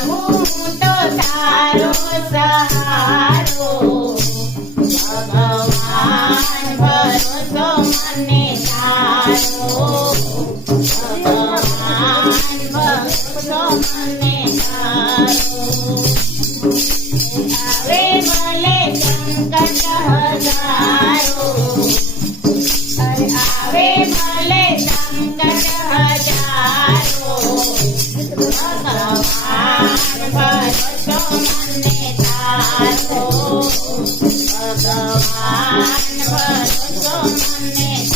હું તો તારો સહારો ભગવાન ભરોસો મને તારો ભગવાન ભરોસો મને તારો આવે ભલે સંકટ હજારો આવે ભલે સંકટ હજારો ભગવાન ભરોસો મને તારો ભગવાન ભરોસો મને